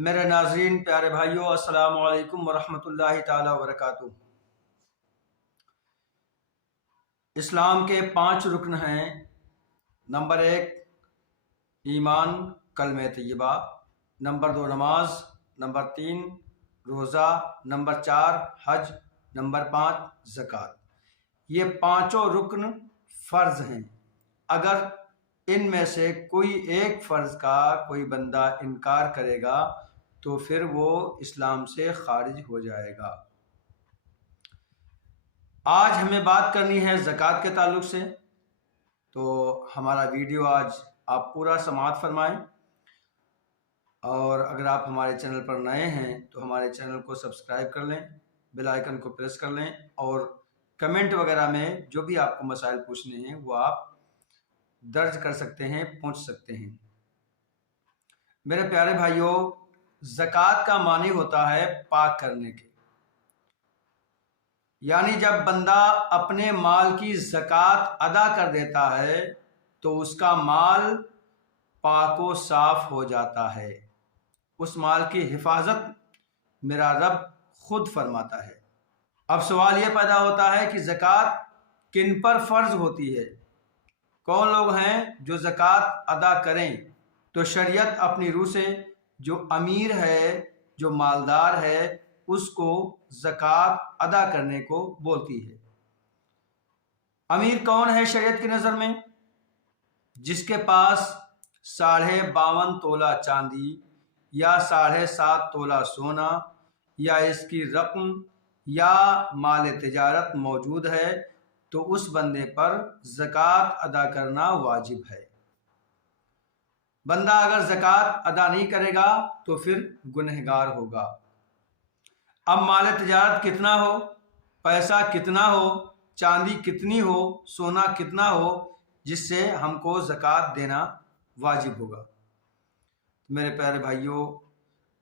میرے ناظرین پیارے بھائیوں، السلام علیکم ورحمۃ تعالی وبرکاتہ۔ اسلام کے 5 رکن ہیں۔ نمبر 1 ایمان کلمہ طیبہ، نمبر 2 نماز، نمبر 3 روزہ، نمبر 4 حج، نمبر 5 زکوٰۃ۔ یہ 5 رکن فرض ہیں۔ اگر ان میں سے کوئی ایک فرض کا کوئی بندہ انکار کرے گا تو پھر وہ اسلام سے خارج ہو جائے گا۔ آج ہمیں بات کرنی ہے زکوٰۃ کے تعلق سے، تو ہمارا ویڈیو آج آپ پورا سماعت فرمائیں، اور اگر آپ ہمارے چینل پر نئے ہیں تو ہمارے چینل کو سبسکرائب کر لیں، بیل آئیکن کو پریس کر لیں، اور کمنٹ وغیرہ میں جو بھی آپ کو مسائل پوچھنے ہیں وہ آپ درج کر سکتے ہیں، پوچھ سکتے ہیں۔ میرے پیارے بھائیوں، زکوٰۃ کا معنی ہوتا ہے پاک کرنے کے، یعنی جب بندہ اپنے مال کی زکوٰۃ ادا کر دیتا ہے تو اس کا مال پاک و صاف ہو جاتا ہے۔ اس مال کی حفاظت میرا رب خود فرماتا ہے۔ اب سوال یہ پیدا ہوتا ہے کہ زکوٰۃ کن پر فرض ہوتی ہے؟ کون لوگ ہیں جو زکوٰۃ ادا کریں؟ تو شریعت اپنی روح سے جو امیر ہے، جو مالدار ہے، اس کو زکوٰۃ ادا کرنے کو بولتی ہے۔ امیر کون ہے شریعت کی نظر میں؟ جس کے پاس 52.5 تولہ چاندی یا 7.5 تولہ سونا یا اس کی رقم یا مال تجارت موجود ہے تو اس بندے پر زکوٰۃ ادا کرنا واجب ہے۔ بندہ اگر زکوٰۃ ادا نہیں کرے گا تو پھر گنہگار ہوگا۔ اب مال تجارت کتنا ہو، پیسہ کتنا ہو، چاندی کتنی ہو، سونا کتنا ہو، جس سے ہم کو زکوٰۃ دینا واجب ہوگا؟ میرے پیارے بھائیوں،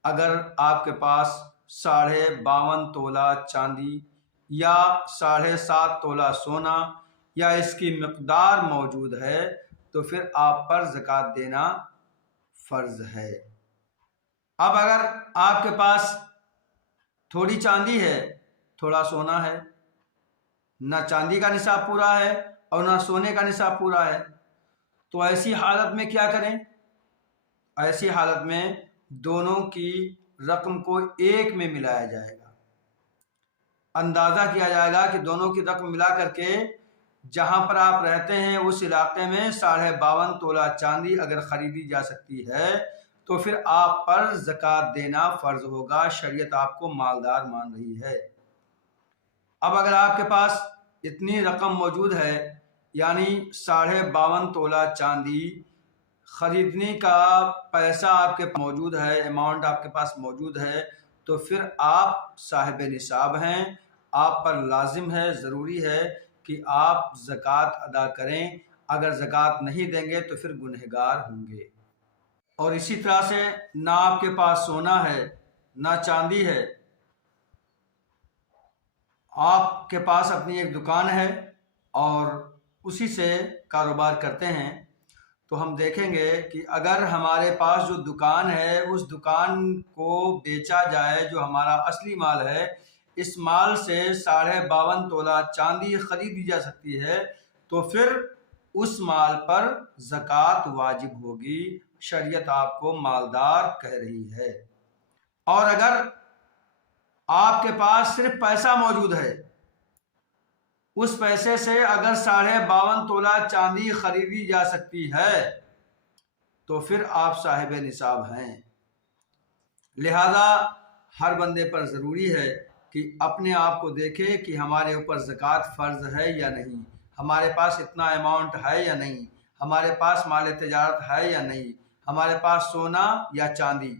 اگر آپ کے پاس 52.5 تولہ چاندی یا 7.5 تولہ سونا یا اس کی مقدار موجود ہے تو پھر آپ پر زکوٰۃ دینا فرض ہے۔ اب اگر آپ کے پاس تھوڑی چاندی ہے، تھوڑا سونا ہے، نہ چاندی کا نصاب پورا ہے اور نہ سونے کا نصاب پورا ہے، تو ایسی حالت میں کیا کریں؟ ایسی حالت میں دونوں کی رقم کو ایک میں ملایا جائے گا۔ اندازہ کیا جائے گا کہ دونوں کی رقم ملا کر کے جہاں پر آپ رہتے ہیں اس علاقے میں 52.5 تولہ چاندی اگر خریدی جا سکتی ہے تو پھر آپ پر زکوٰۃ دینا فرض ہوگا۔ شریعت آپ کو مالدار مان رہی ہے۔ اب اگر آپ کے پاس اتنی رقم موجود ہے، یعنی 52.5 تولہ چاندی خریدنے کا پیسہ آپ کے موجود ہے، اماؤنٹ آپ کے پاس موجود ہے، تو پھر آپ صاحب نصاب ہیں، آپ پر لازم ہے، ضروری ہے کہ آپ زکوٰۃ ادا کریں۔ اگر زکوٰۃ نہیں دیں گے تو پھر گنہگار ہوں گے۔ اور اسی طرح سے نہ آپ کے پاس سونا ہے، نہ چاندی ہے، آپ کے پاس اپنی ایک دکان ہے اور اسی سے کاروبار کرتے ہیں، تو ہم دیکھیں گے کہ اگر ہمارے پاس جو دکان ہے اس دکان کو بیچا جائے، جو ہمارا اصلی مال ہے، اس مال سے 52.5 تولہ چاندی خریدی جا سکتی ہے، تو پھر اس مال پر زکوٰۃ واجب ہوگی۔ شریعت آپ کو مالدار کہہ رہی ہے۔ اور اگر آپ کے پاس صرف پیسہ موجود ہے، اس پیسے سے اگر 52.5 تولہ چاندی خریدی جا سکتی ہے تو پھر آپ صاحب نصاب ہیں۔ لہذا ہر بندے پر ضروری ہے کہ اپنے آپ کو دیکھے کہ ہمارے اوپر زکوٰۃ فرض ہے یا نہیں، ہمارے پاس اتنا اماؤنٹ ہے یا نہیں، ہمارے پاس مال تجارت ہے یا نہیں، ہمارے پاس سونا یا چاندی۔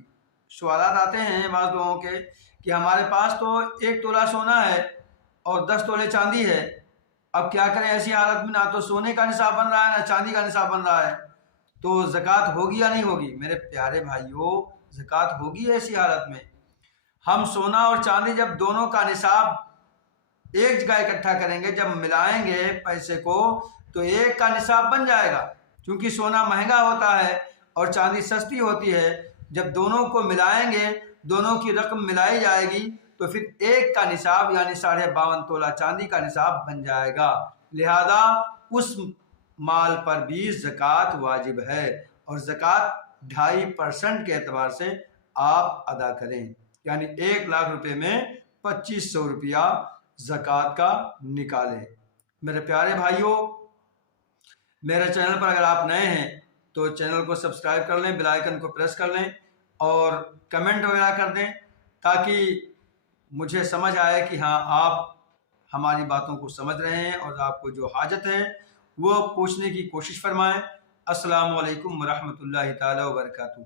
سوالات آتے ہیں بعض لوگوں کے کہ ہمارے پاس تو 1 تولہ سونا ہے اور 10 تولے چاندی ہے، اب کیا کریں ایسی حالت میں؟ نہ تو سونے کا نصاب بن رہا ہے، نہ چاندی کا نصاب بن رہا ہے، تو زکوٰۃ ہوگی یا نہیں ہوگی؟ میرے پیارے بھائیوں، زکوٰۃ ہوگی ایسی حالت میں۔ ہم سونا اور چاندی جب دونوں کا نصاب ایک جگہ اکٹھا کریں گے، جب ملائیں گے پیسے کو، تو ایک کا نصاب بن جائے گا۔ چونکہ سونا مہنگا ہوتا ہے اور چاندی سستی ہوتی ہے، جب دونوں کو ملائیں گے، دونوں کی رقم ملائی جائے گی تو پھر ایک کا نصاب یعنی 52.5 تولہ چاندی کا نصاب بن جائے گا۔ لہذا اس مال پر بھی زکوٰۃ واجب ہے، اور زکوٰۃ 2.5% کے اعتبار سے آپ ادا کریں، یعنی 1 لاکھ روپے میں 2500 روپیہ زکوٰۃ کا نکالیں۔ میرے پیارے بھائیوں، میرے چینل پر اگر آپ نئے ہیں تو چینل کو سبسکرائب کر لیں، بیل آئیکن کو پریس کر لیں اور کمنٹ وغیرہ کر دیں، تاکہ مجھے سمجھ آئے کہ ہاں آپ ہماری باتوں کو سمجھ رہے ہیں اور آپ کو جو حاجت ہے وہ پوچھنے کی کوشش فرمائیں۔ السلام علیکم ورحمۃ اللہ تعالی وبرکاتہ۔